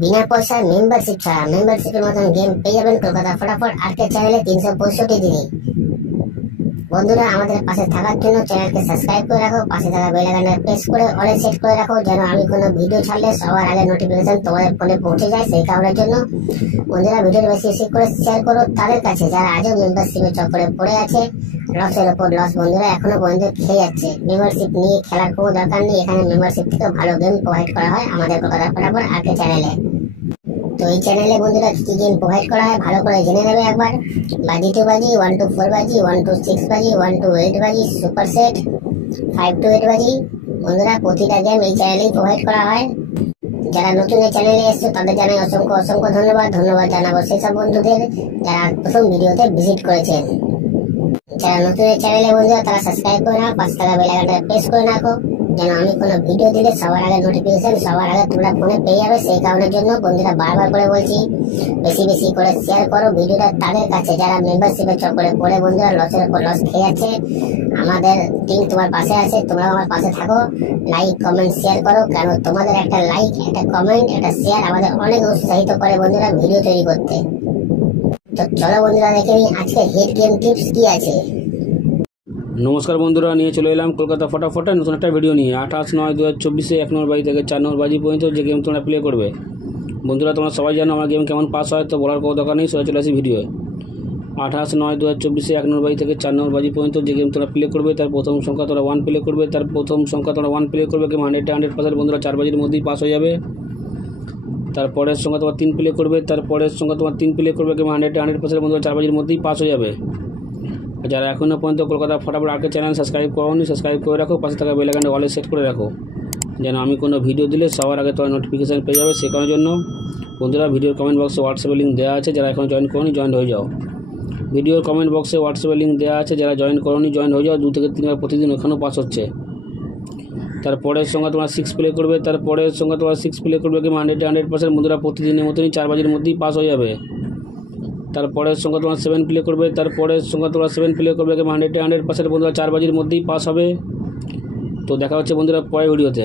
বিনা পয়সায় মেম্বারশিপ ছাড়া মেম্বারশিপের মতন গেম পেয়ে যাবেন কলকাতা ফটাফট আর্কেড চ্যানেলে 365 দিনই। বন্ধুরা, আমাদের পাশে থাকার জন্য চ্যানেলকে সাবস্ক্রাইব করে রাখো, পাশে থাকা বেল আইকনটা প্রেস করে অলে সেট করে রাখো, যেন আমি কোনো ভিডিও ছাড়লে সবার আগে নোটিফিকেশন তোমাদের ফোনে পৌঁছে যায়। সেই কারণের জন্য বন্ধুরা, ভিডিওটি বেশি বেশি করে শেয়ার করো তাদের কাছে যারা আজও মেম্বারশিপের চক্করে পড়ে আছে। লসের ওপর লস বন্ধুরা এখনো পর্যন্ত খেয়ে যাচ্ছে। মেম্বারশিপ নিয়ে খেলার কোনো দরকার নেই, এখানে মেম্বারশিপ থেকে ভালো গেম প্রোভাইড করা হয় আমাদের কলকাতা ফটাফট আর্কেড চ্যানেলে। তো এই চ্যানেলে বন্ধুরা কি গেম প্রোভাইড করা হয় ভালো করে জেনে নেবে একবার। বাজি 2 বাজি, 1 to 4 বাজি, 1 to 6 বাজি, 1 to 8 বাজি, সুপার সেট 5 to 8 বাজি। বন্ধুরা, প্রতিটা গেম এই চ্যানেলেই প্রোভাইড করা হয়। যারা নতুন এই চ্যানেলে এসছে তাদের জানাই অসংখ্য অসংখ্য ধন্যবাদ। ধন্যবাদ জানাবো সেসব বন্ধুদের যারা প্রথম ভিডিওতে ভিজিট করেছেন। যারা নতুন এই চ্যানেলে বন্ধুরা তারা সাবস্ক্রাইব করে নাও, পাশে থাকা বেল আইকনটা প্রেস করে রাখো, যেন আমি কোনো ভিডিও দিলে সবার আগে নোটিফিকেশন সবার আগে তোমরা ফোনে পেয়ে যাবে। সেই কারণের জন্য বন্ধুরা বারবার করে বলছি, বেশি বেশি করে শেয়ার করো ভিডিওটা তাদের কাছে যারা মেম্বারশিপের চক্করে পড়ে বন্ধুরা লসের উপর লস খেয়ে যাচ্ছে। আমাদের টিম তোমার পাশে আছে, তোমরাও আমার পাশে থাকো। লাইক কমেন্ট শেয়ার করো, কারণ তোমাদের একটা লাইক, একটা কমেন্ট, একটা শেয়ার আমাদের অনেক উৎসাহিত করে বন্ধুরা ভিডিও তৈরি করতে। তো চলো বন্ধুরা দেখে নিই আজকে হিট গেম টিপস কি আছে। নমস্কার বন্ধুরা, নিয়ে চলে এলাম কলকাতা ফটাফটে নতুন একটা ভিডিও নিয়ে। 28/9/2024 1 নম্বর বাজি থেকে 4 নম্বর বাজি পর্যন্ত যে গেম তোমরা প্লে করবে। বন্ধুরা, তোমরা সবাই জানো আমার গেম কেমন পাস হয়, তো বলার কোনো দরকার নেই, সবাই চলে আসি ভিডিও। 28/9/2024 1 নম্বর বাজি থেকে 4 নম্বর বাজি পর্যন্ত যে গেম তোমরা প্লে করবে তার প্রথম সংখ্যা তোমরা 1 প্লে করবে। তার প্রথম সংখ্যা তোমরা 1 প্লে করবে, গেম 100% বন্ধুরা 4 বাজির মধ্যেই পাস হয়ে যাবে। তারপরের সংখ্যা তোমার 3 প্লে করবে, তারপরের সংখ্যা তোমার 3 প্লে করবে, গেম 100% বন্ধুরা 4 বাজির মধ্যেই পাস হয়ে যাবে। যারা এখনও পর্যন্ত কলকাতা ফটাফট আর্কেড চ্যানেল সাবস্ক্রাইব করোনি, সাবস্ক্রাইব করে রাখো, পাশে থাকা বেল আইকনটা অলে সেট করে রাখো, যেন আমি কোনো ভিডিও দিলে সবার আগে তোমার নোটিফিকেশান পেয়ে যাবে। সে কারণের জন্য বন্ধুরা ভিডিওর কমেন্ট বক্সে হোয়াটসঅ্যাপের লিঙ্ক দেওয়া আছে, যারা এখন জয়েন করোনি জয়েন হয়ে যাও। ভিডিওর কমেন্ট বক্সে হোয়াটসঅ্যাপের লিঙ্ক দেওয়া আছে, যারা জয়েন করোনি জয়েন হয়ে যাও। 2 থেকে 3 বার প্রতিদিন ওখানেও পাস হচ্ছে। তারপরের সঙ্গে তোমার 6 প্লে করবে, তারপরের সঙ্গে তোমার 6 প্লে করবে, গেম 100% বন্ধুরা প্রতিদিনের মতনই 4 বাজির মধ্যেই পাস হয়ে যাবে। তারপরের সঙ্গে তোমার 7 প্লে করবে, তারপরের সঙ্গে তোমার 7 প্লে করবে, গেম 100% বন্ধুরা 4 বাজির মধ্যেই পাস হবে। তো দেখা হচ্ছে বন্ধুরা পরের ভিডিওতে।